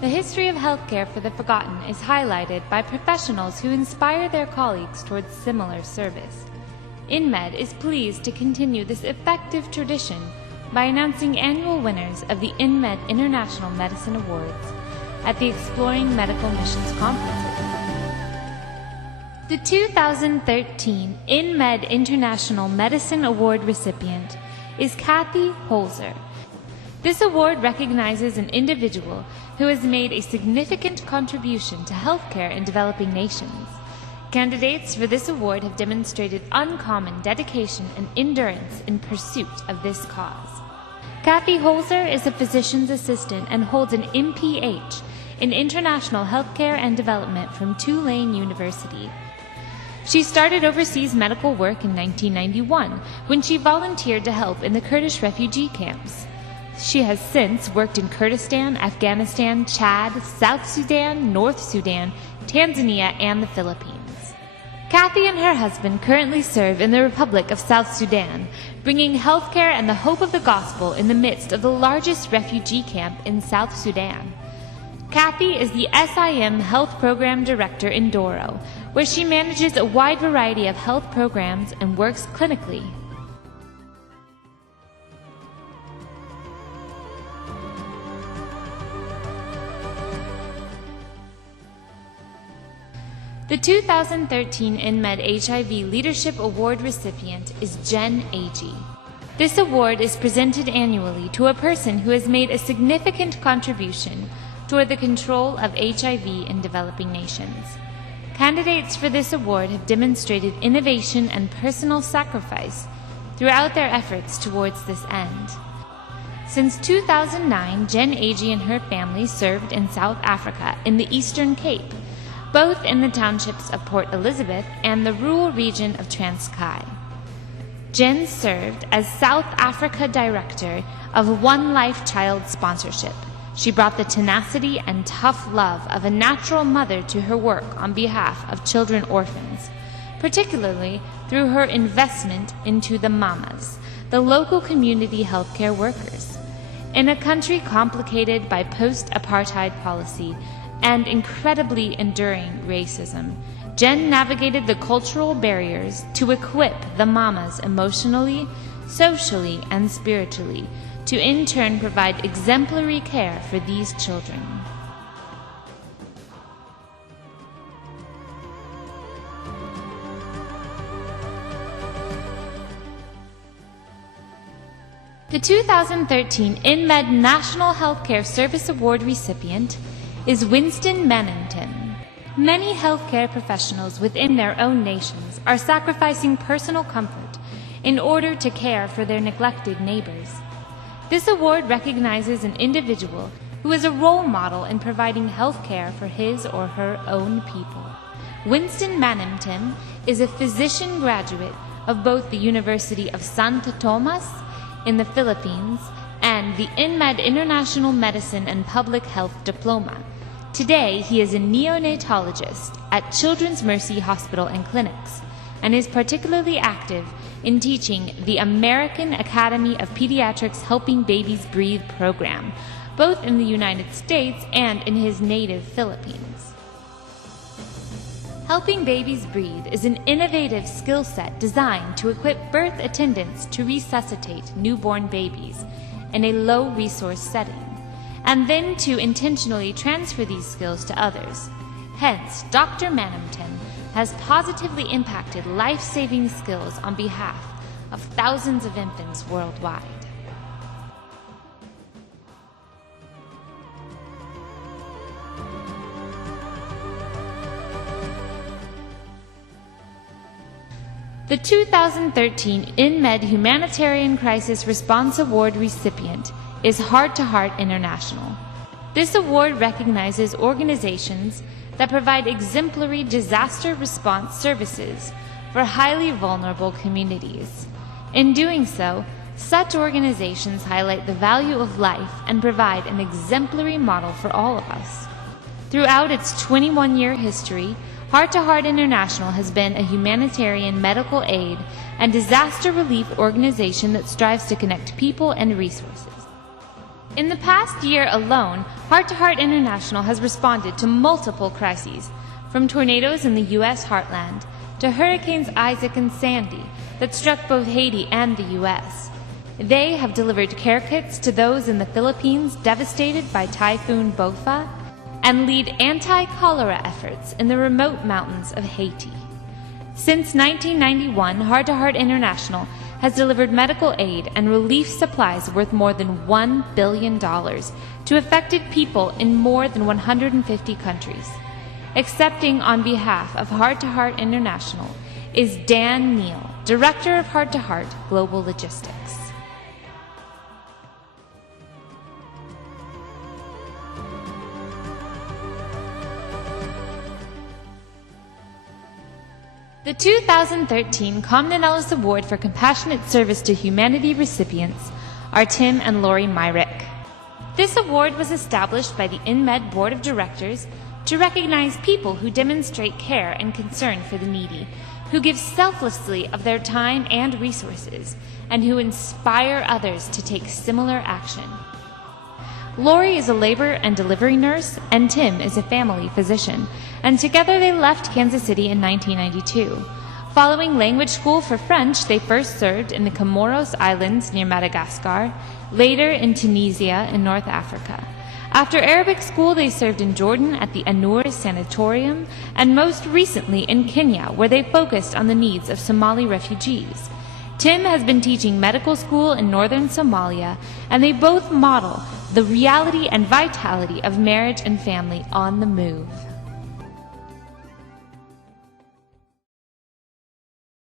The history of healthcare for the forgotten is highlighted by professionals who inspire their colleagues towards similar service. INMED is pleased to continue this effective tradition by announcing annual winners of the INMED International Medicine Awards at the Exploring Medical Missions Conferences. The 2013 INMED International Medicine Award recipient is Cathy Hoelzer. This award recognizes an individual who has made a significant contribution to healthcare in developing nations. Candidates for this award have demonstrated uncommon dedication and endurance in pursuit of this cause. Cathy Hoelzer is a physician's assistant and holds an MPH in International Healthcare and Development from Tulane University. She started overseas medical work in 1991 when she volunteered to help in the Kurdish refugee camps. She has since worked in Kurdistan, Afghanistan, Chad, South Sudan, North Sudan, Tanzania, and the Philippines. Cathy and her husband currently serve in the Republic of South Sudan, bringing healthcare and the hope of the gospel in the midst of the largest refugee camp in South Sudan. Cathy is the SIM Health Program Director in Doro, where she manages a wide variety of health programs and works clinically. The 2013 INMED HIV Leadership Award recipient is Agee. This award is presented annually to a person who has made a significant contribution toward the control of HIV in developing nations. Candidates for this award have demonstrated innovation and personal sacrifice throughout their efforts towards this end. Since 2009, Agee and her family served in South Africa in the Eastern Cape, both in the townships of Port Elizabeth and the rural region of Transkei. Jen served as South Africa Director of One Life Child Sponsorship. She brought the tenacity and tough love of a natural mother to her work on behalf of children orphans, particularly through her investment into the Mamas, the local community healthcare workers. In a country complicated by post-apartheid policy and incredibly enduring racism, Jen navigated the cultural barriers to equip the Mamas emotionally, socially, and spiritually to in turn provide exemplary care for these children. The 2013 INMED National Healthcare Service Award recipient is Winston Manimtim. Many healthcare professionals within their own nations are sacrificing personal comfort in order to care for their neglected neighbors. This award recognizes an individual who is a role model in providing health care for his or her own people. Winston Manimtim is a physician graduate of both the University of Santo Tomas in the Philippines and the INMED International Medicine and Public Health Diploma. Today, he is a neonatologist at Children's Mercy Hospital and Clinics and is particularly active in teaching the American Academy of Pediatrics Helping Babies Breathe program, both in the United States and in his native Philippines. Helping Babies Breathe is an innovative skill set designed to equip birth attendants to resuscitate newborn babies in a low-resource setting, and then to intentionally transfer these skills to others. Hence, Dr. Manimtim has positively impacted life-saving skills on behalf of thousands of infants worldwide. The 2013 INMED Humanitarian Crisis Response Award recipient is Heart to Heart International. This award recognizes organizations that provide exemplary disaster response services for highly vulnerable communities. In doing so, such organizations highlight the value of life and provide an exemplary model for all of us. Throughout its 21-year history, Heart to Heart International has been a humanitarian medical aid and disaster relief organization that strives to connect people and resources. In the past year alone, Heart to Heart International has responded to multiple crises, from tornadoes in the U.S. heartland to Hurricanes Isaac and Sandy that struck both Haiti and the U.S. They have delivered care kits to those in the Philippines devastated by Typhoon Bopha and lead anti-cholera efforts in the remote mountains of Haiti. Since 1991, Heart to Heart International has delivered medical aid and relief supplies worth more than $1 billion to affected people in more than 150 countries. Accepting on behalf of Heart to Heart International is Dan Neal, Director of Heart to Heart Global Logistics. The 2013 Comden Ellis Award for Compassionate Service to Humanity recipients are Tim and Lori Myrick. This award was established by the INMED Board of Directors to recognize people who demonstrate care and concern for the needy, who give selflessly of their time and resources, and who inspire others to take similar action. Lori is a labor and delivery nurse, and Tim is a family physician, and together they left Kansas City in 1992. Following language school for French, they first served in the Comoros Islands near Madagascar, later in Tunisia in North Africa. After Arabic school, they served in Jordan at the Anur Sanatorium, and most recently in Kenya, where they focused on the needs of Somali refugees. Tim has been teaching medical school in northern Somalia, and they both model the reality and vitality of marriage and family on the move.